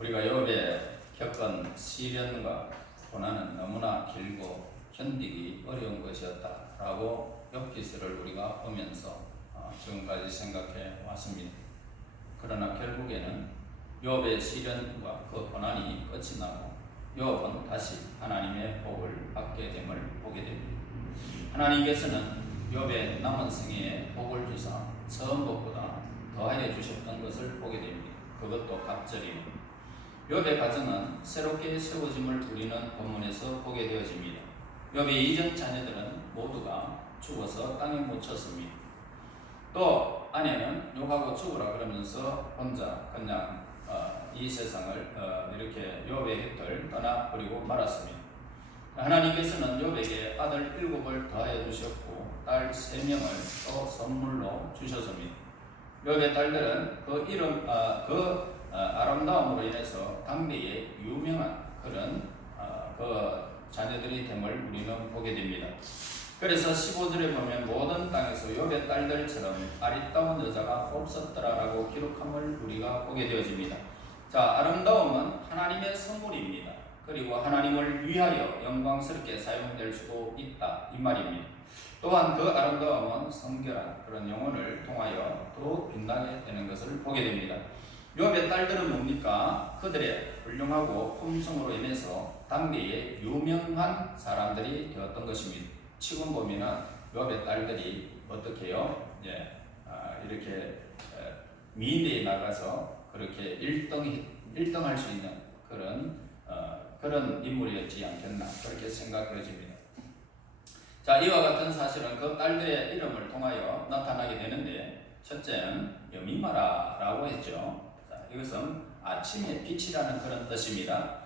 우리가 욥에 겪은 시련과 고난은 너무나 길고 견디기 어려운 것이었다라고 욥기서를 우리가 보면서 지금까지 생각해 왔습니다. 그러나 결국에는 욥의 시련과 그 고난이 끝이 나고 욥은 다시 하나님의 복을 받게 됨을 보게 됩니다. 하나님께서는 욥의 남은 생애에 복을 주사 처음 복보다 더하여 주셨던 것을 보게 됩니다. 그것도 갑절입니다. 욥의 가정은 새롭게 세워짐을 우리는 본문에서 보게 되어집니다. 욥의 이전 자녀들은 모두가 죽어서 땅에 묻혔습니다. 또 아내는 욕하고 죽으라 그러면서 혼자 그냥 이 세상을 이렇게 욥의 곁을 떠나버리고 말았습니다. 하나님께서는 욥에게 아들 7을 더하여 주셨고 딸 3명을 또 선물로 주셨습니다. 욥의 딸들은 그 아름다움으로 인해서 당대에 유명한 그런 그 자녀들이 됨을 우리는 보게 됩니다. 그래서 15절에 보면 모든 땅에서 욥의 딸들처럼 아리따운 여자가 없었더라라고 기록함을 우리가 보게 되어집니다. 자, 아름다움은 하나님의 선물입니다. 그리고 하나님을 위하여 영광스럽게 사용될 수도 있다 이 말입니다. 또한 그 아름다움은 성결한 그런 영혼을 통하여 더욱 빛나게 되는 것을 보게 됩니다. 욥의 딸들은 뭡니까? 그들의 훌륭하고 품성으로 인해서 당대에 유명한 사람들이 되었던 것입니다. 지금 보면은 욥의 딸들이 어떻게 해요? 이렇게 미인대에 나가서 그렇게 1등 할 수 있는 그런 인물이었지 않겠나 그렇게 생각해집니다. 자, 이와 같은 사실은 그 딸들의 이름을 통하여 나타나게 되는데, 첫째는 여미마라라고 했죠. 자, 이것은 아침의 빛이라는 그런 뜻입니다.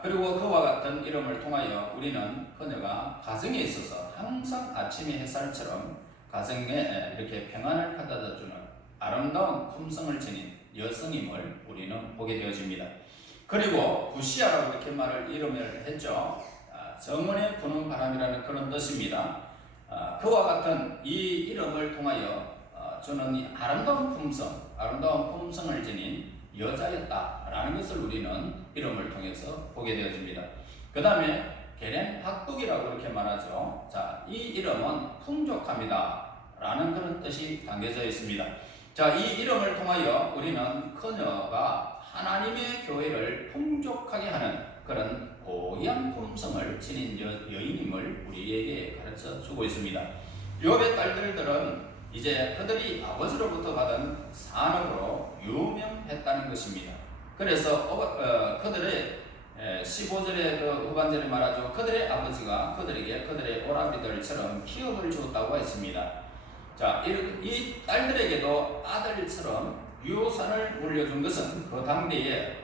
그리고 그와 같은 이름을 통하여 우리는 그녀가 가정에 있어서 항상 아침의 햇살처럼 가정에 이렇게 평안을 가져다주는 아름다운 품성을 지닌 여성임을 우리는 보게 되어집니다. 그리고 부시아라고 이렇게 이름을 했죠. 정원에 부는 바람이라는 그런 뜻입니다. 그와 같은 이 이름을 통하여 저는 이 아름다운 품성을 지닌 여자였다라는 것을 우리는 이름을 통해서 보게 되어집니다. 그 다음에 게렌 학독이라고 이렇게 말하죠. 자, 이 이름은 풍족합니다 라는 그런 뜻이 담겨져 있습니다. 자, 이 이름을 통하여 우리는 그녀가 하나님의 교회를 풍족하게 하는 그런 고귀한 품성을 지닌 여인임을 우리에게 가르쳐 주고 있습니다. 욥의 딸들은 이제 그들이 아버지로부터 받은 산업으로 유명했다는 것입니다. 그래서 그들의 15절의 그 후반절에 말하죠. 그들의 아버지가 그들에게 그들의 오라비들처럼 기업을 주었다고 했습니다. 자, 이 딸들에게도 아들처럼 유산을 물려준 것은 그 당대에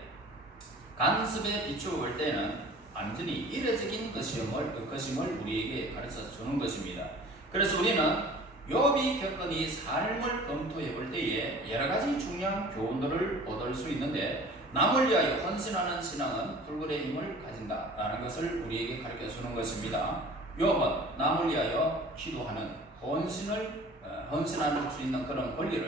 간섭에 비추어 볼 때는 완전히 이례적인 것임을 우리에게 가르쳐 주는 것입니다. 그래서 우리는 욥이 겪은 이 삶을 검토해 볼 때에 여러 가지 중요한 교훈들을 얻을 수 있는데, 남을 위하여 헌신하는 신앙은 불굴의 힘을 가진다라는 것을 우리에게 가르쳐 주는 것입니다. 욥은 남을 위하여 기도하는 헌신할 수 있는 그런 권리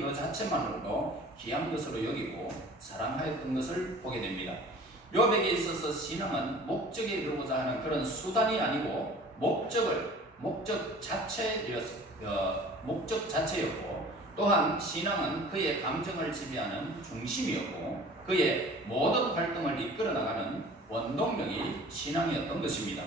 그 자체만으로도 귀한 것으로 여기고 사랑하였던 것을 보게 됩니다. 욥에게 있어서 신앙은 목적에 이르고자 하는 그런 수단이 아니고 목적 자체였고, 또한 신앙은 그의 감정을 지배하는 중심이었고 그의 모든 활동을 이끌어 나가는 원동력이 신앙이었던 것입니다.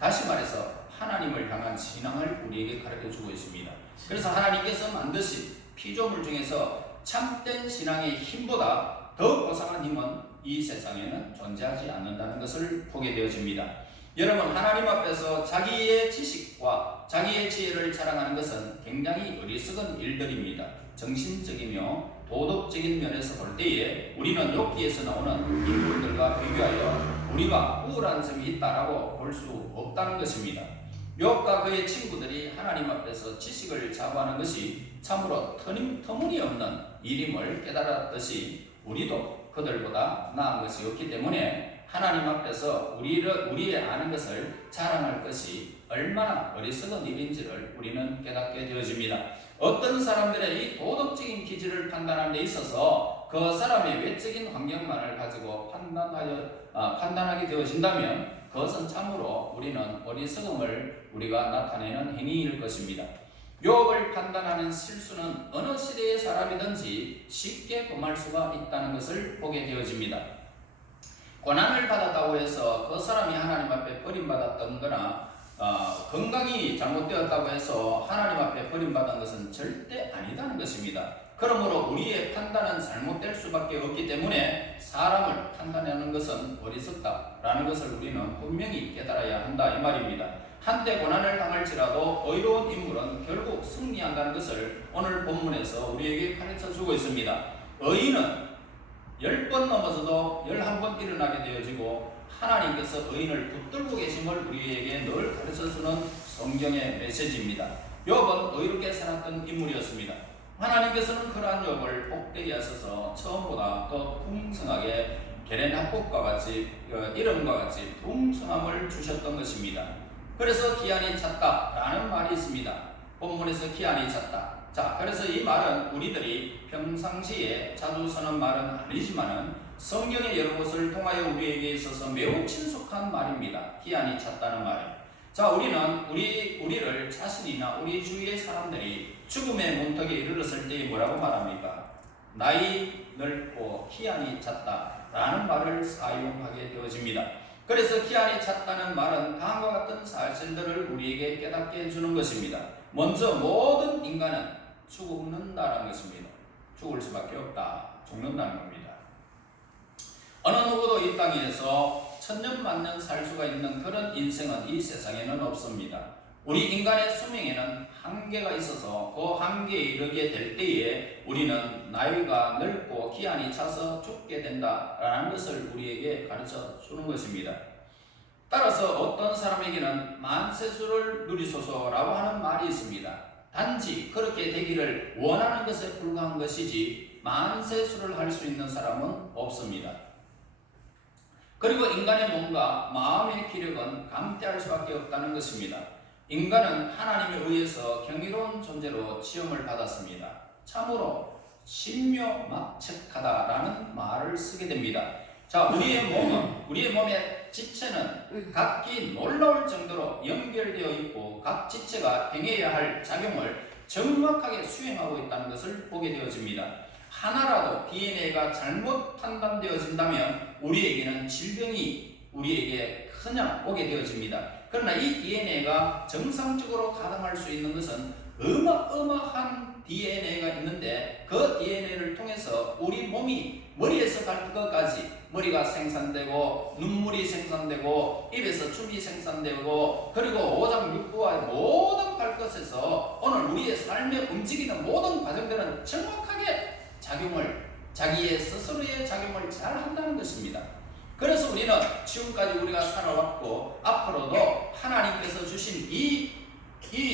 다시 말해서 하나님을 향한 신앙을 우리에게 가르쳐 주고 있습니다. 그래서 하나님께서 만드신 피조물 중에서 참된 신앙의 힘보다 더 고상한 힘은 이 세상에는 존재하지 않는다는 것을 보게 되어집니다. 여러분, 하나님 앞에서 자기의 지식과 자기의 지혜를 자랑하는 것은 굉장히 어리석은 일들입니다. 정신적이며 도덕적인 면에서 볼 때에 우리는 욥기에서 나오는 인물들과 비교하여 우리가 우월한 점이 있다라고 볼 수 없다는 것입니다. 욥과 그의 친구들이 하나님 앞에서 지식을 자부하는 것이 참으로 터무니없는 일임을 깨달았듯이 우리도 그들보다 나은 것이 없기 때문에 하나님 앞에서 우리의 아는 것을 자랑할 것이 얼마나 어리석은 일인지를 우리는 깨닫게 되어집니다. 어떤 사람들의 이 도덕적인 기질을 판단하는 데 있어서 그 사람의 외적인 환경만을 가지고 판단하게 되어진다면 그것은 참으로 우리는 어리석음을 우리가 나타내는 행위일 것입니다. 욥을 판단하는 실수는 어느 시대의 사람이든지 쉽게 범할 수가 있다는 것을 보게 되어집니다. 고난을 받았다고 해서 그 사람이 하나님 앞에 버림받았던 거나 건강이 잘못되었다고 해서 하나님 앞에 버림받은 것은 절대 아니다는 것입니다. 그러므로 우리의 판단은 잘못될 수밖에 없기 때문에 사람을 판단하는 것은 어리석다라는 것을 우리는 분명히 깨달아야 한다 이 말입니다. 한때 고난을 당할지라도 의로운 인물은 결국 승리한다는 것을 오늘 본문에서 우리에게 가르쳐주고 있습니다. 의인은 10번 넘어서도 11번 일어나게 되어지고 하나님께서 의인을 붙들고 계심을 우리에게 늘 가르쳐주는 성경의 메시지입니다. 욥은 의롭게 살았던 인물이었습니다. 하나님께서는 그러한 욥을 복되게 하셔서 처음보다 더 풍성하게 게렌합곡과 같이 이름과 같이 풍성함을 주셨던 것입니다. 그래서 기한이 찼다라는 말이 있습니다. 본문에서 기한이 찼다. 자, 그래서 이 말은 우리들이 평상시에 자주 쓰는 말은 아니지만은 성경의 여러 곳을 통하여 우리에게 있어서 매우 친숙한 말입니다. 기한이 찼다는 말이. 자, 우리는 우리를 자신이나 우리 주위의 사람들이 죽음의 문턱에 이르렀을 때 뭐라고 말합니까? 나이 늙고 기한이 찼다라는 말을 사용하게 되어집니다. 그래서 기한이 찼다는 말은 다음과 같은 사실들을 우리에게 깨닫게 해주는 것입니다. 먼저 모든 인간은 죽는다는 것입니다. 죽을 수밖에 없다. 죽는다는 겁니다. 어느 누구도 이 땅에서 천년 만년 살 수가 있는 그런 인생은 이 세상에는 없습니다. 우리 인간의 수명에는 한계가 있어서 그 한계에 이르게 될 때에 우리는 나이가 늙고 기한이 차서 죽게 된다라는 것을 우리에게 가르쳐 주는 것입니다. 따라서 어떤 사람에게는 만세수를 누리소서라고 하는 말이 있습니다. 단지 그렇게 되기를 원하는 것에 불과한 것이지 만세수를 할 수 있는 사람은 없습니다. 그리고 인간의 몸과 마음의 기력은 감퇴할 수밖에 없다는 것입니다. 인간은 하나님에 의해서 경이로운 존재로 지음을 받았습니다. 참으로 신묘막측하다라는 말을 쓰게 됩니다. 자, 우리의 몸의 지체는 각기 놀라울 정도로 연결되어 있고 각 지체가 행해야 할 작용을 정확하게 수행하고 있다는 것을 보게 되어집니다. 하나라도 DNA가 잘못 판단되어진다면 우리에게는 질병이 우리에게 그냥 오게 되어집니다. 그러나 이 DNA가 정상적으로 가동할 수 있는 것은 어마어마한 DNA가 있는데 그 DNA를 통해서 우리 몸이 머리에서 발끝까지 머리가 생산되고 눈물이 생산되고 입에서 춤이 생산되고 그리고 오장육부와 모든 발끝에서 오늘 우리의 삶에 움직이는 모든 과정들은 정확하게 자기의 스스로의 작용을 잘 한다는 것입니다. 그래서 우리는 지금까지 우리가 살아왔고 앞으로도 하나님께서 주신 이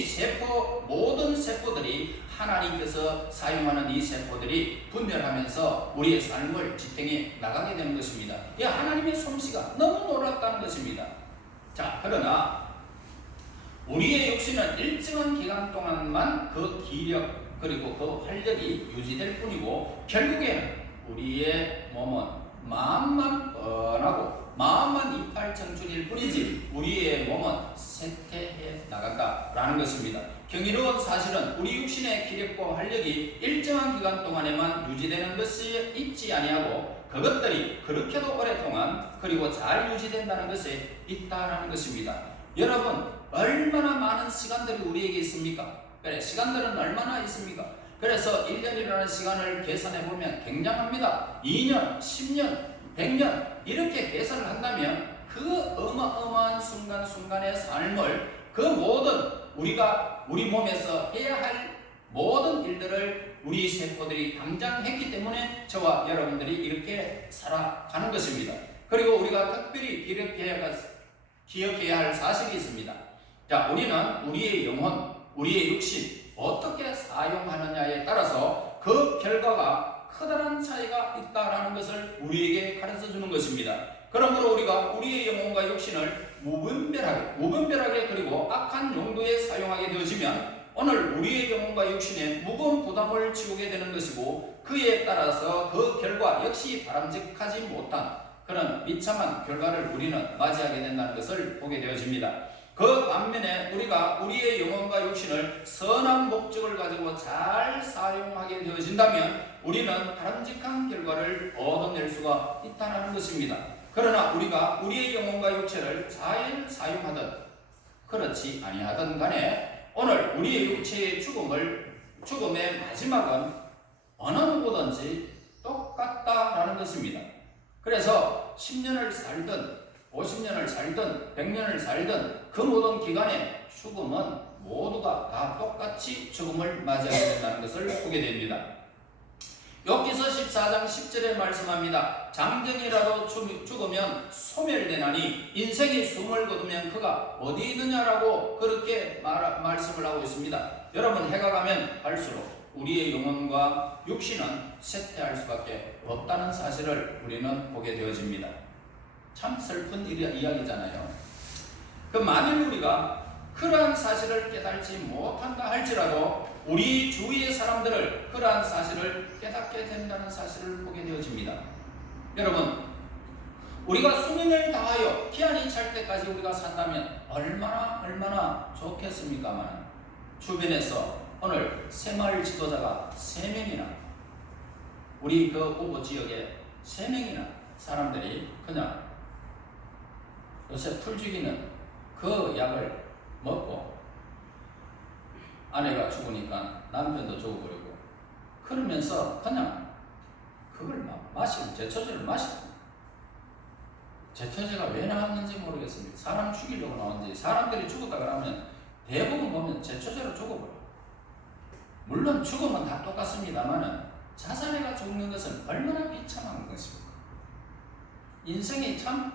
세포 모든 세포들이 하나님께서 사용하는 이 세포들이 분열하면서 우리의 삶을 지탱해 나가게 되는 것입니다. 이 하나님의 솜씨가 너무 놀랍다는 것입니다. 자, 그러나 우리의 육신은 일정한 기간 동안만 그 기력 그리고 그 활력이 유지될 뿐이고 결국에는 우리의 몸은 마음만 뻔하고 마음만 이팔청춘일 뿐이지 우리의 몸은 쇠퇴해 나간다라는 것입니다. 경이로운 사실은 우리 육신의 기력과 활력이 일정한 기간 동안에만 유지되는 것이 있지 아니하고 그것들이 그렇게도 오랫동안 그리고 잘 유지된다는 것이 있다라는 것입니다. 여러분 얼마나 많은 시간들이 우리에게 있습니까? 그래, 시간들은 얼마나 있습니까? 그래서 1년이라는 시간을 계산해 보면 굉장합니다. 2년, 10년, 100년 이렇게 계산을 한다면 그 어마어마한 순간순간의 삶을 그 모든 우리 몸에서 해야 할 모든 일들을 우리 세포들이 당장 했기 때문에 저와 여러분들이 이렇게 살아가는 것입니다. 그리고 우리가 특별히 기억해야 할 사실이 있습니다. 자, 우리는 우리의 영혼, 우리의 육신 어떻게 사용하느냐에 따라서 그 결과가 커다란 차이가 있다라는 것을 우리에게 가르쳐주는 것입니다. 그러므로 우리가 우리의 영혼과 육신을 무분별하게 그리고 악한 용도에 사용하게 되어지면 오늘 우리의 영혼과 육신에 무거운 부담을 지우게 되는 것이고 그에 따라서 그 결과 역시 바람직하지 못한 그런 비참한 결과를 우리는 맞이하게 된다는 것을 보게 되어집니다. 그 반면에 우리가 우리의 영혼과 육신을 선한 목적을 가지고 잘 사용하게 되어진다면 우리는 바람직한 결과를 얻어낼 수가 있다는 것입니다. 그러나 우리가 우리의 영혼과 육체를 잘 사용하든 그렇지 아니하든 간에 오늘 우리의 육체의 죽음의 마지막은 어느 누구든지 똑같다라는 것입니다. 그래서 10년을 살든 50년을 살든 100년을 살든 그 모든 기간에 죽음은 모두가 다 똑같이 죽음을 맞이하게 된다는 것을 보게 됩니다. 욥기서 14장 10절에 말씀합니다. 장정이라도 죽으면 소멸되나니 인생이 숨을 거두면 그가 어디 있느냐라고 그렇게 말씀을 하고 있습니다. 여러분, 해가 가면 갈수록 우리의 영혼과 육신은 쇠퇴할 수밖에 없다는 사실을 우리는 보게 되어집니다. 참 슬픈 이야기잖아요. 만일 우리가 그러한 사실을 깨달지 못한다 할지라도 우리 주위의 사람들을 그러한 사실을 깨닫게 된다는 사실을 보게 되어집니다. 여러분, 우리가 수명을 다하여 기한이 찰 때까지 우리가 산다면 얼마나 좋겠습니까만 주변에서 오늘 새마을 지도자가 3명이나 우리 그 오보 지역에 3명이나 사람들이 그냥 요새 풀 죽이는 그 약을 먹고 아내가 죽으니까 남편도 죽어버리고 그러면서 그냥 그걸 마시고 제초제를 마시고 제초제가 왜 나왔는지 모르겠습니다. 사람 죽이려고 나온지 사람들이 죽었다 그러면 대부분 보면 제초제로 죽어버려요. 물론 죽음은 다 똑같습니다만 자살해가 죽는 것은 얼마나 비참한 것입니까? 인생이 참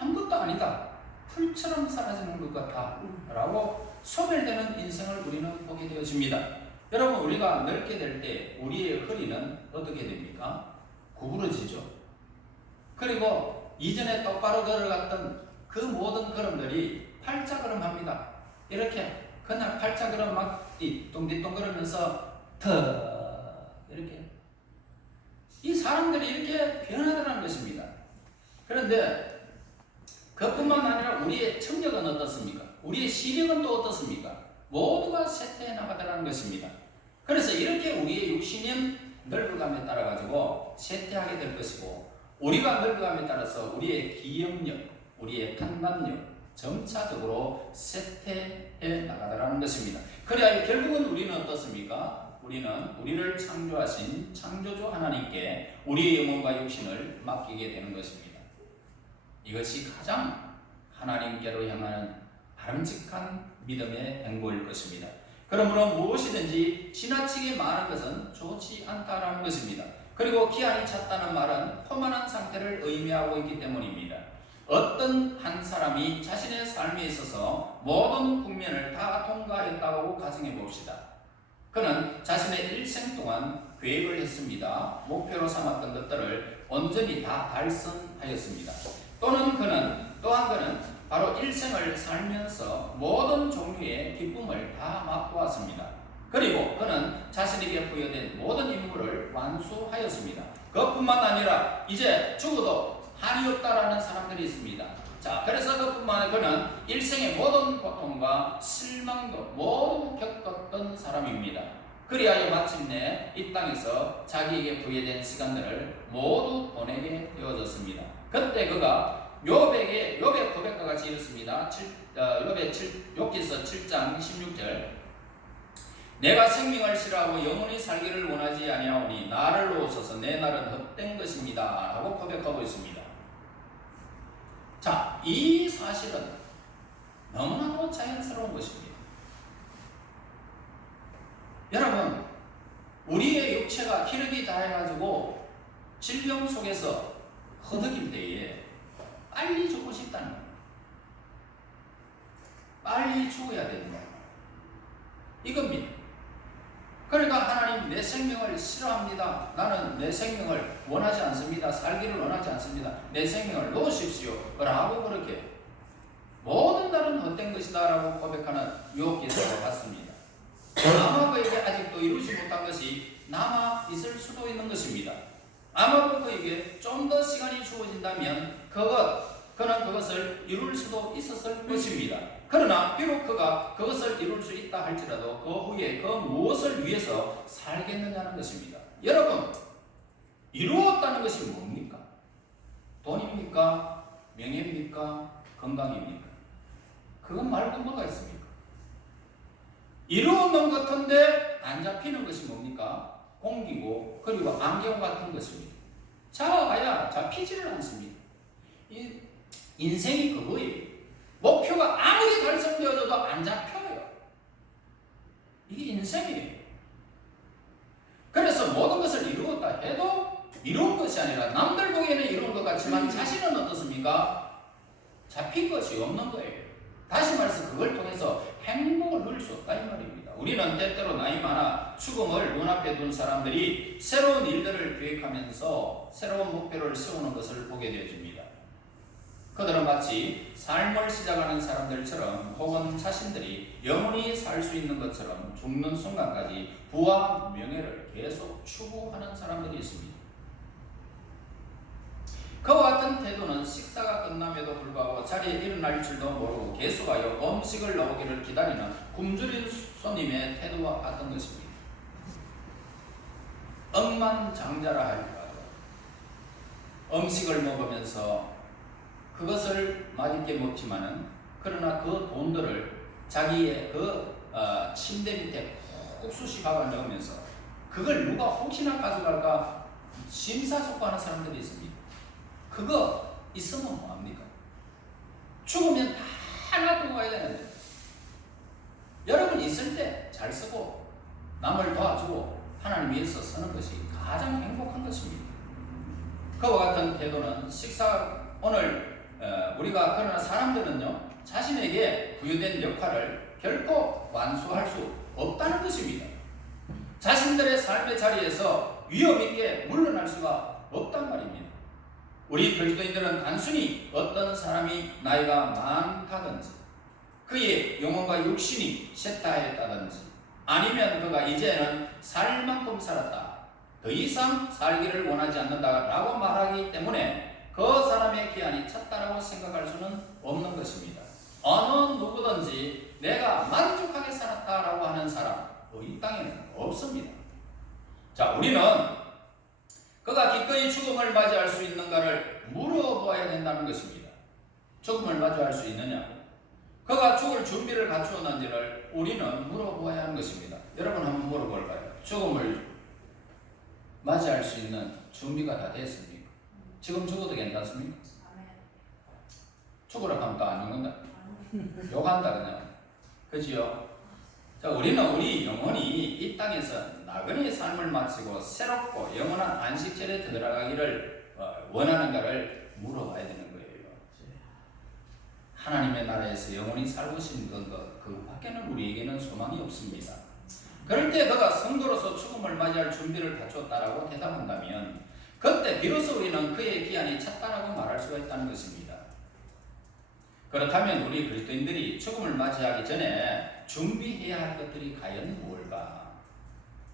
아무것도 아니다. 풀처럼 사라지는 것 같다 라고 소멸되는 인생을 우리는 보게 되어집니다. 여러분, 우리가 늙게 될 때 우리의 허리는 어떻게 됩니까? 구부러지죠. 그리고 이전에 똑바로 걸어갔던 그 모든 걸음들이 팔자걸음합니다. 이렇게 그냥 팔자걸음 막 뒤뚱뒤뚱 걸으면서 이렇게 이 사람들이 이렇게 변하더라는 것입니다. 그런데 그뿐만 아니라 우리의 청력은 어떻습니까? 우리의 시력은 또 어떻습니까? 모두가 쇠퇴해 나가더라는 것입니다. 그래서 이렇게 우리의 육신은 늙어감에 따라 가지고 쇠퇴하게 될 것이고 우리가 늙어감에 따라서 우리의 기억력, 우리의 판단력 점차적으로 쇠퇴해 나가더라는 것입니다. 그래야 결국은 우리는 어떻습니까? 우리를 창조하신 창조주 하나님께 우리의 영혼과 육신을 맡기게 되는 것입니다. 이것이 가장 하나님께로 향하는 바람직한 믿음의 행보일 것입니다. 그러므로 무엇이든지 지나치게 많은 것은 좋지 않다라는 것입니다. 그리고 기한이 찼다는 말은 포만한 상태를 의미하고 있기 때문입니다. 어떤 한 사람이 자신의 삶에 있어서 모든 국면을 다 통과했다고 가정해 봅시다. 그는 자신의 일생 동안 계획을 했습니다. 목표로 삼았던 것들을 온전히 다 달성하였습니다. 또한 그는 바로 일생을 살면서 모든 종류의 기쁨을 다 맛보았습니다. 그리고 그는 자신에게 부여된 모든 임무를 완수하였습니다. 그뿐만 아니라 이제 죽어도 한이 없다라는 사람들이 있습니다. 자, 그래서 그뿐만 아니라 그는 일생의 모든 고통과 실망도 모두 겪었던 사람입니다. 그리하여 마침내 이 땅에서 자기에게 부여된 시간들을 모두 보내게 되어졌습니다. 그때 그가 욥의 고백과 같이 이렇습니다. 욥기서 7장 16절 내가 생명을 싫어하고 영원히 살기를 원하지 아니하오니 나를 놓으소서 내 날은 헛된 것입니다 라고 고백하고 있습니다. 자, 이 사실은 너무나도 자연스러운 것입니다. 여러분, 우리의 육체가 기력이 다해가지고 질병 속에서 허덕일 때에 빨리 죽고 싶다는 거예요. 빨리 죽어야 되는 거예요. 이겁니다. 그러니까 하나님 내 생명을 싫어합니다. 나는 내 생명을 원하지 않습니다. 살기를 원하지 않습니다. 내 생명을 놓으십시오 라고 그렇게 모든 날은 헛된 것이다 라고 고백하는 욥기서와 같습니다. 아마 그에게 아직도 이루지 못한 것이 남아 있을 수도 있는 것입니다. 아마도 그에게 좀 더 시간이 주어진다면 그는 그것을 이룰 수도 있었을 것입니다. 그러나 비록 그가 그것을 이룰 수 있다 할지라도 그 후에 그 무엇을 위해서 살겠느냐는 것입니다. 여러분, 이루었다는 것이 뭡니까? 돈입니까? 명예입니까? 건강입니까? 그건 말고 뭐가 있습니까? 이루는 것 같은데 안 잡히는 것이 뭡니까? 공기고 그리고 안경 같은 것입니다. 잡아봐야 잡히지를 않습니다. 인생이 그거예요. 목표가 아무리 달성되어져도 안 잡혀요. 이게 인생이에요. 그래서 모든 것을 이루었다 해도 이룬 것이 아니라 남들 보기에는 이룬 것 같지만 자신은 어떻습니까? 잡힌 것이 없는 거예요. 다시 말해서 그걸 통해서 행복을 누릴 수 없다 이 말입니다. 우리는 때때로 나이 많아 죽음을 눈앞에 둔 사람들이 새로운 일들을 계획하면서 새로운 목표를 세우는 것을 보게 되어집니다. 그들은 마치 삶을 시작하는 사람들처럼 혹은 자신들이 영원히 살 수 있는 것처럼 죽는 순간까지 부와 명예를 계속 추구하는 사람들이 있습니다. 그와 같은 태도는 식사가 끝남에도 불구하고 자리에 일어날 줄도 모르고 계속하여 음식을 나오기를 기다리는 굶주린 손님의 태도와 같은 것입니다. 억만장자라 할지라도 음식을 먹으면서 그것을 맛있게 먹지만은 그러나 그 돈들을 자기의 침대 밑에 옥수수 박아 넣으면서 그걸 누가 혹시나 가져갈까 심사숙고하는 사람들이 있습니다. 그거 있으면 뭐합니까? 죽으면 다 놔두고 가야 되는데 여러분 있을 때 잘 쓰고 남을 도와주고 하나님 위해서 서는 것이 가장 행복한 것입니다. 그와 같은 태도는 오늘 우리가 그러나 사람들은요 자신에게 부여된 역할을 결코 완수할 수 없다는 것입니다. 자신들의 삶의 자리에서 위험 있게 물러날 수가 없단 말입니다. 우리 그리스도인들은 단순히 어떤 사람이 나이가 많다든지 그의 영혼과 육신이 쇠퇴하였다든지 아니면 그가 이제는 살 만큼 살았다, 더 이상 살기를 원하지 않는다라고 말하기 때문에 그 사람의 기한이 찼다라고 생각할 수는 없는 것입니다. 어느 누구든지 내가 만족하게 살았다라고 하는 사람 이 땅에는 없습니다. 자, 우리는 그가 기꺼이 죽음을 맞이할 수 있는가를 물어봐야 된다는 것입니다. 죽음을 맞이할 수 있느냐? 그가 죽을 준비를 갖추었는지를 우리는 물어봐야 하는 것입니다. 여러분 한번 물어볼까요? 죽음을 맞이할 수 있는 준비가 다 됐습니까? 지금 죽어도 괜찮습니까? 죽으라 하면 또 안 죽는다. 욕한다 그냥. 그지요? 자, 우리는 우리 영혼이 이 땅에서 나그네의 삶을 마치고 새롭고 영원한 안식절에 들어가기를 원하는가를 물어봐야 되는 거예요. 하나님의 나라에서 영원히 살고 싶은 것 그 밖에는 우리에게는 소망이 없습니다. 그럴 때 그가 성도로서 죽음을 맞이할 준비를 갖췄다라고 대답한다면 그때 비로소 우리는 그의 기한이 찼다라고 말할 수가 있다는 것입니다. 그렇다면 우리 그리스도인들이 죽음을 맞이하기 전에 준비해야 할 것들이 과연 무엇일까?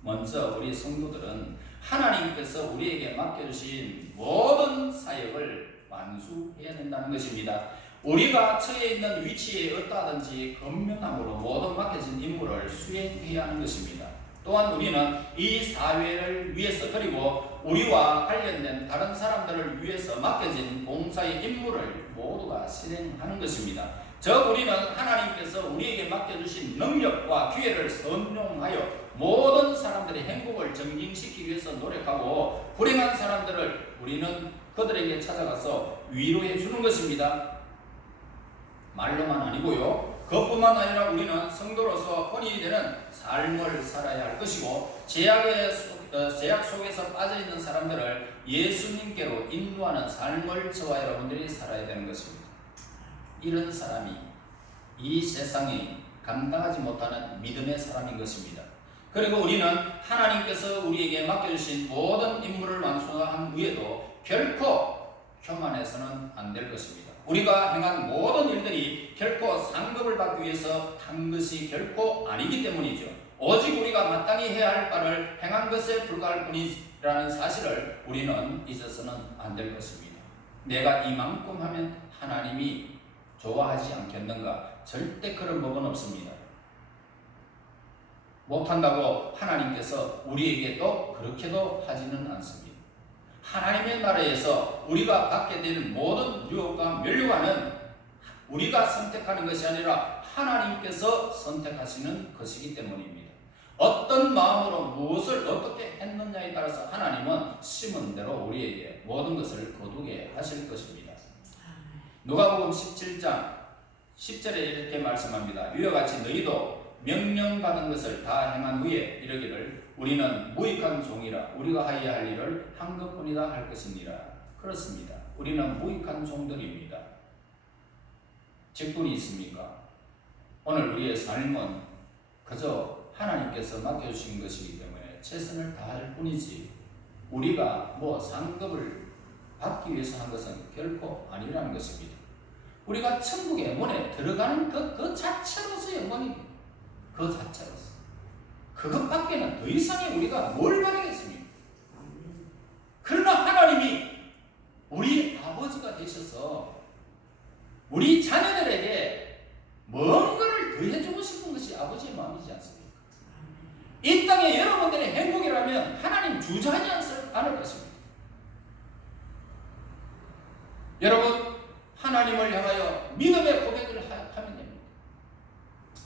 먼저 우리 성도들은 하나님께서 우리에게 맡겨주신 모든 사역을 완수해야 된다는 것입니다. 우리가 처해 있는 위치에 어떠하든지 건면함으로 모든 맡겨진 임무를 수행해야 하는 것입니다. 또한 우리는 이 사회를 위해서 그리고 우리와 관련된 다른 사람들을 위해서 맡겨진 봉사의 임무를 모두가 실행하는 것입니다. 즉 우리는 하나님께서 우리에게 맡겨주신 능력과 기회를 선용하여 모든 사람들의 행복을 증진시키기 위해서 노력하고 불행한 사람들을 우리는 그들에게 찾아가서 위로해 주는 것입니다. 말로만 아니고요. 그뿐만 아니라 우리는 성도로서 본인이 되는 삶을 살아야 할 것이고 제약 속에서 빠져있는 사람들을 예수님께로 인도하는 삶을 저와 여러분들이 살아야 되는 것입니다. 이런 사람이 이 세상에 감당하지 못하는 믿음의 사람인 것입니다. 그리고 우리는 하나님께서 우리에게 맡겨주신 모든 임무를 완수한 후에도 결코 교만해서는 안 될 것입니다. 우리가 행한 모든 일들이 결코 상급을 받기 위해서 한 것이 결코 아니기 때문이죠. 오직 우리가 마땅히 해야 할 바를 행한 것에 불과할 뿐이라는 사실을 우리는 잊어서는 안 될 것입니다. 내가 이만큼 하면 하나님이 좋아하지 않겠는가? 절대 그런 법은 없습니다. 못한다고 하나님께서 우리에게 또 그렇게도 하지는 않습니다. 하나님의 나라에서 우리가 받게 되는 모든 유혹과 면류관은 우리가 선택하는 것이 아니라 하나님께서 선택하시는 것이기 때문입니다. 어떤 마음으로 무엇을 어떻게 했느냐에 따라서 하나님은 심은 대로 우리에게 모든 것을 거두게 하실 것입니다. 누가복음 17장 10절에 이렇게 말씀합니다. 이와 같이 너희도 명령받은 것을 다 행한 후에 이르기를 우리는 무익한 종이라 우리가 하여야 할 일을 한 것뿐이다 할 것이니라. 그렇습니다. 우리는 무익한 종들입니다. 직분이 있습니까? 오늘 우리의 삶은 그저 하나님께서 맡겨주신 것이기 때문에 최선을 다할 뿐이지 우리가 상급을 받기 위해서 한 것은 결코 아니라는 것입니다. 우리가 천국의 문에 들어가는 그 자체로서 영광입니다. 그 자체로서. 그것밖에는 더 이상의 우리가 뭘 바라겠습니까? 그러나 하나님이 우리 아버지가 되셔서 우리 자녀들에게 뭔가를 더해주고 싶은 것이 아버지의 마음이지 않습니까? 이 땅에 여러분들의 행복이라면 하나님 주저하지 않을 것입니다. 여러분, 하나님을 향하여 믿음의 고백을 하면 됩니다.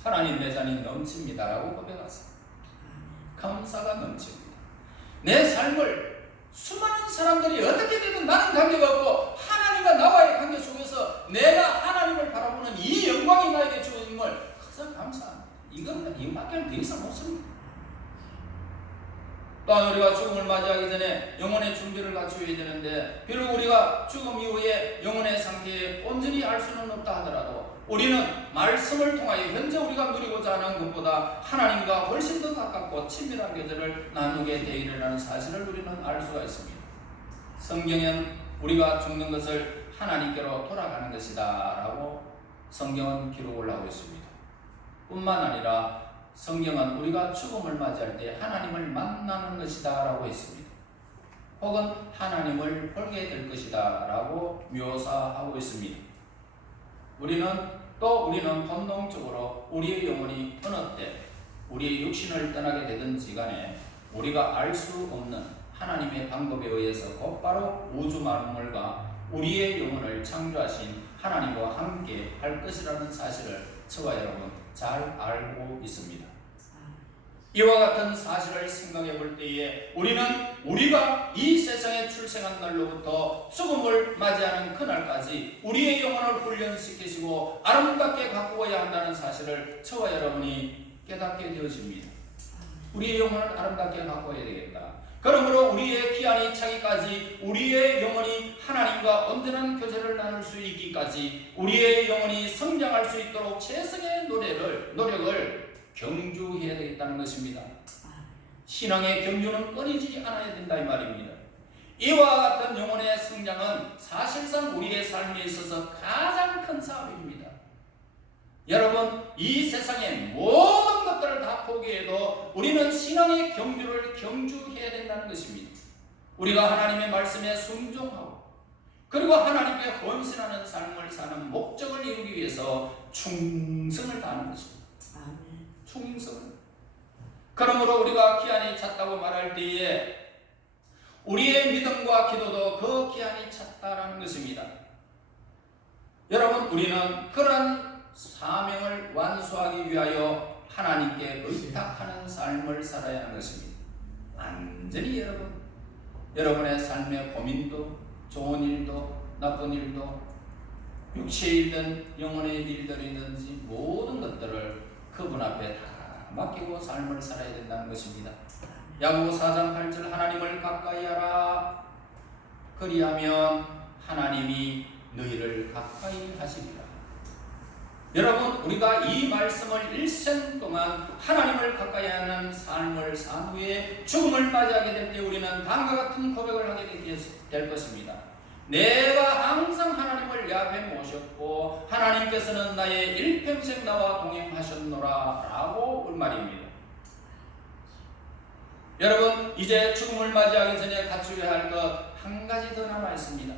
하나님 내 잔이 넘칩니다 라고 고백하세요. 감사가 넘칩니다. 내 삶을 수많은 사람들이 어떻게 되든 나는 관계가 없고 하나님과 나와의 관계 속에서 내가 하나님을 바라보는 이 영광이 나에게 주어짐을 가장 감사합니다. 이것밖에 더 이상 없습니다. 또한 우리가 죽음을 맞이하기 전에 영혼의 준비를 갖추어야 되는데 비록 우리가 죽음 이후에 영혼의 상태에 온전히 알 수는 없다 하더라도 우리는 말씀을 통하여 현재 우리가 누리고자 하는 것보다 하나님과 훨씬 더 가깝고 친밀한 교제를 나누게 되리라는 사실을 우리는 알 수가 있습니다. 성경은 우리가 죽는 것을 하나님께로 돌아가는 것이다 라고 성경은 기록을 하고 있습니다. 뿐만 아니라 성경은 우리가 죽음을 맞이할 때 하나님을 만나는 것이다 라고 했습니다. 혹은 하나님을 보게 될 것이다 라고 묘사하고 있습니다. 우리는 본능적으로 우리의 영혼이 어느 때 우리의 육신을 떠나게 되든지 간에 우리가 알 수 없는 하나님의 방법에 의해서 곧바로 우주 만물과 우리의 영혼을 창조하신 하나님과 함께 할 것이라는 사실을 저와 여러분 잘 알고 있습니다. 이와 같은 사실을 생각해 볼 때에 우리가 이 세상에 출생한 날로부터 죽음을 맞이하는 그날까지 우리의 영혼을 훈련시키시고 아름답게 가꾸어야 한다는 사실을 저와 여러분이 깨닫게 되어집니다. 우리의 영혼을 아름답게 가꾸어야 되겠다. 그러므로 우리의 기한이 차기까지 우리의 영혼이 하나님과 온전한 교제를 나눌 수 있기까지 우리의 영혼이 성장할 수 있도록 최선의 노력을 경주해야 되겠다는 것입니다. 신앙의 경주는 끊이지 않아야 된다 이 말입니다. 이와 같은 영혼의 성장은 사실상 우리의 삶에 있어서 가장 큰 사업입니다. 여러분, 이 세상의 모든 것들을 다 포기해도 우리는 신앙의 경주를 경주해야 된다는 것입니다. 우리가 하나님의 말씀에 순종하고 그리고 하나님께 헌신하는 삶을 사는 목적을 이루기 위해서 충성을 다하는 것입니다. 충성. 그러므로 우리가 기한이 찼다고 말할 때에 우리의 믿음과 기도도 그 기한이 찼다라는 것입니다. 여러분, 우리는 그런 사명을 완수하기 위하여 하나님께 의탁하는 삶을 살아야 하는 것입니다. 완전히 여러분의 삶의 고민도 좋은 일도 나쁜 일도 육체의 일든 영혼의 일들이든지 모든 것들을 그분 앞에 다 맡기고 삶을 살아야 된다는 것입니다. 야고보 4장 8절 하나님을 가까이 하라. 그리하면 하나님이 너희를 가까이 하시리라. 여러분, 우리가 이 말씀을 일생 동안 하나님을 가까이 하는 삶을 산 후에 죽음을 맞이하게 될 때 우리는 다음과 같은 고백을 하게 될 것입니다. 내가 항상 하나님을 내 앞에 모셨고 하나님께서는 나의 일평생 나와 동행하셨노라 라고 올 말입니다. 여러분, 이제 죽음을 맞이하기 전에 갖추어야 할 것 한 가지 더 남아 있습니다.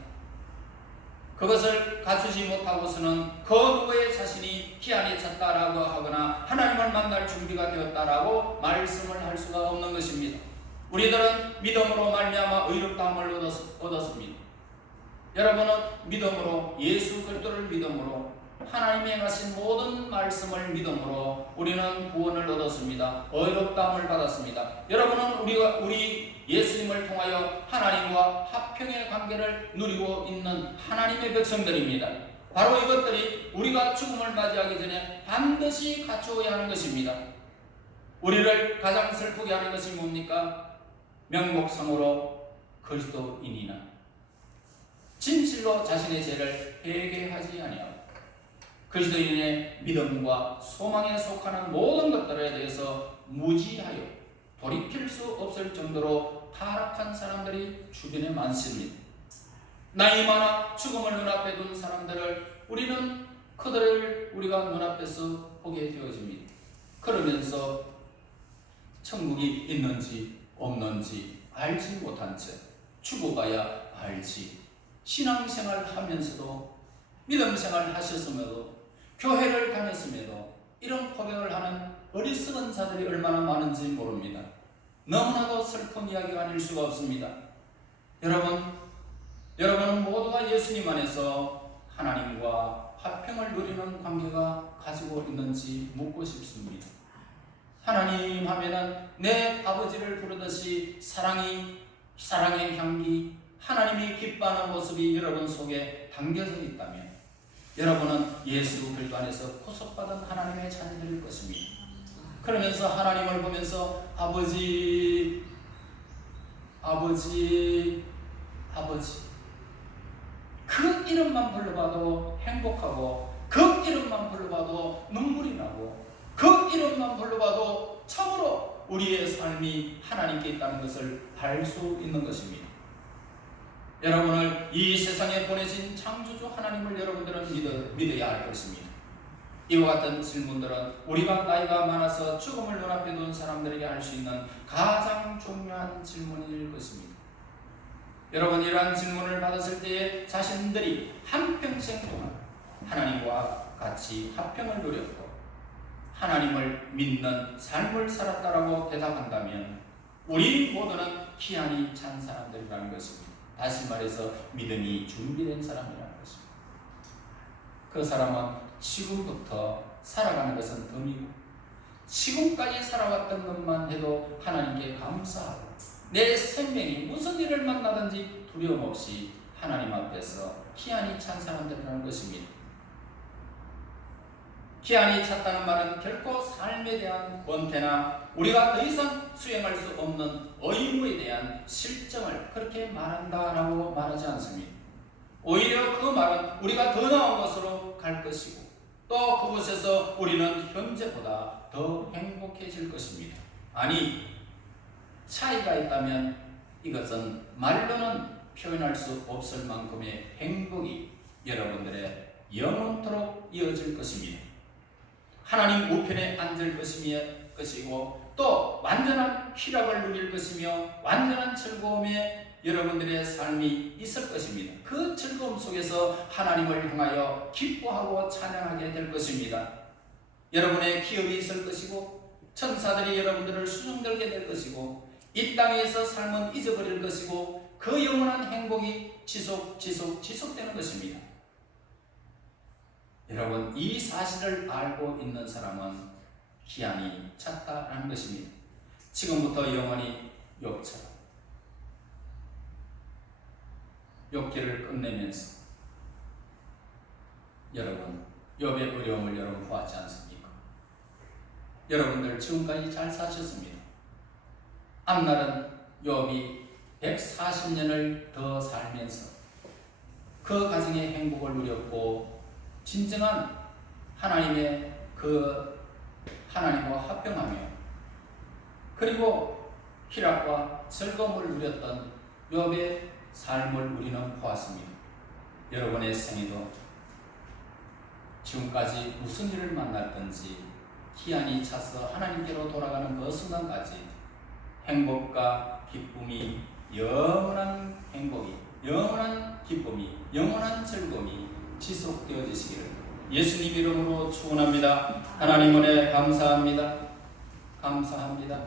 그것을 갖추지 못하고서는 그 누구의 자신이 기한이 찼다라고 하거나 하나님을 만날 준비가 되었다라고 말씀을 할 수가 없는 것입니다. 우리들은 믿음으로 말미암아 의롭다함을 얻었습니다. 여러분은 믿음으로, 예수 그리스도를 믿음으로, 하나님이 행하신 모든 말씀을 믿음으로 우리는 구원을 얻었습니다. 의롭다함을 받았습니다. 여러분은 우리 예수님을 통하여 하나님과 화평의 관계를 누리고 있는 하나님의 백성들입니다. 바로 이것들이 우리가 죽음을 맞이하기 전에 반드시 갖추어야 하는 것입니다. 우리를 가장 슬프게 하는 것이 뭡니까? 명목상으로 그리스도인이나 진실로 자신의 죄를 회개하지 아니하고 그리스도인의 믿음과 소망에 속하는 모든 것들에 대해서 무지하여 돌이킬 수 없을 정도로 타락한 사람들이 주변에 많습니다. 나이 많아 죽음을 눈앞에 둔 사람들을 우리는 그들을 우리가 눈앞에서 보게 되어집니다. 그러면서 천국이 있는지 없는지 알지 못한 채 죽어가야 알지, 신앙생활 하면서도 믿음생활 하셨음에도 교회를 다녔음에도 이런 고백을 하는 어리석은 자들이 얼마나 많은지 모릅니다. 너무나도 슬픈 이야기가 아닐 수가 없습니다. 여러분은 모두가 예수님 안에서 하나님과 화평을 누리는 관계가 가지고 있는지 묻고 싶습니다. 하나님 하면은 내 아버지를 부르듯이 사랑의 향기, 하나님이 기뻐하는 모습이 여러분 속에 담겨져 있다면 여러분은 예수 그리스도 안에서 구속받은 하나님의 자녀들일 것입니다. 그러면서 하나님을 보면서 아버지 그 이름만 불러봐도 행복하고 그 이름만 불러봐도 눈물이 나고 그 이름만 불러봐도 참으로 우리의 삶이 하나님께 있다는 것을 알 수 있는 것입니다. 여러분을 이 세상에 보내신 창조주 하나님을 여러분들은 믿어야 할 것입니다. 이와 같은 질문들은 우리가 나이가 많아서 죽음을 눈앞에 둔 사람들에게 할 수 있는 가장 중요한 질문일 것입니다. 여러분, 이러한 질문을 받았을 때에 자신들이 한평생 동안 하나님과 같이 화평을 누렸고 하나님을 믿는 삶을 살았다라고 대답한다면 우리 모두는 기한이 찬 사람들이라는 것입니다. 다시 말해서 믿음이 준비된 사람이라는 것입니다. 그 사람은 지금부터 살아가는 것은 덤이고 지금까지 살아왔던 것만 해도 하나님께 감사하고 내 생명이 무슨 일을 만나든지 두려움 없이 하나님 앞에서 기한이 찬 사람들이라는 것입니다. 기한이 찼다는 말은 결코 삶에 대한 권태나 우리가 더 이상 수행할 수 없는 의무에 대한 실정을 그렇게 말한다라고 말하지 않습니다. 오히려 그 말은 우리가 더 나은 것으로 갈 것이고 또 그곳에서 우리는 현재보다 더 행복해질 것입니다. 아니, 차이가 있다면 이것은 말로는 표현할 수 없을 만큼의 행복이 여러분들의 영원토록 이어질 것입니다. 하나님 우편에 앉을 것이고 또 완전한 희락을 누릴 것이며 완전한 즐거움에 여러분들의 삶이 있을 것입니다. 그 즐거움 속에서 하나님을 향하여 기뻐하고 찬양하게 될 것입니다. 여러분의 기업이 있을 것이고 천사들이 여러분들을 수종들게 될 것이고 이 땅에서 삶은 잊어버릴 것이고 그 영원한 행복이 지속되는 것입니다. 여러분, 이 사실을 알고 있는 사람은 기한이 찼다라는 것입니다. 지금부터 영원히 욥처럼 욥기를 끝내면서 여러분, 욥의 어려움을 여러분 보았지 않습니까? 여러분들 지금까지 잘 사셨습니다. 앞날은 욥이 140년을 더 살면서 그 가정의 행복을 누렸고 진정한 하나님의 하나님과 화평하며 그리고 희락과 즐거움을 누렸던 욥의 삶을 우리는 보았습니다. 여러분의 생애도 지금까지 무슨 일을 만났든지 기한이 차서 하나님께로 돌아가는 그 순간까지 행복과 기쁨이, 영원한 행복이, 영원한 기쁨이, 영원한 즐거움이 지속되어지시기를 예수님 이름으로 축원합니다. 하나님 은혜 감사합니다. 감사합니다.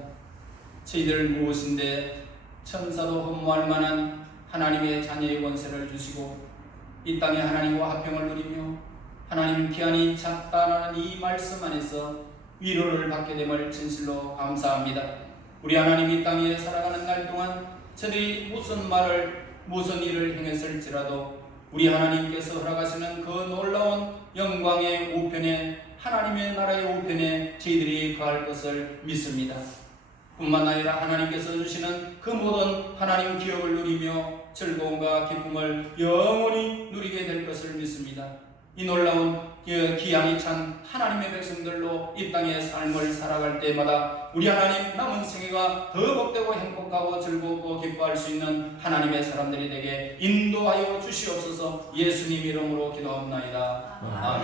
저희들 무엇인데 천사도 흠모할 만한 하나님의 자녀의 권세를 주시고 이 땅에 하나님과 화평을 누리며 하나님 기한이 작다라는 이 말씀 안에서 위로를 받게 됨을 진실로 감사합니다. 우리 하나님 이 땅에 살아가는 날 동안 저들이 무슨 말을 무슨 일을 행했을지라도 우리 하나님께서 허락하시는 그 놀라운 영광의 우편에 하나님의 나라의 우편에 저희들이 거할 것을 믿습니다. 뿐만 아니라 하나님께서 주시는 그 모든 하나님 기업을 누리며 즐거움과 기쁨을 영원히 누리게 될 것을 믿습니다. 이 놀라운 기한이 찬 하나님의 백성들로 이 땅의 삶을 살아갈 때마다 우리 하나님 남은 생애가 더 복되고 행복하고 즐겁고 기뻐할 수 있는 하나님의 사람들이 되게 인도하여 주시옵소서. 예수님 이름으로 기도합나이다. 아멘.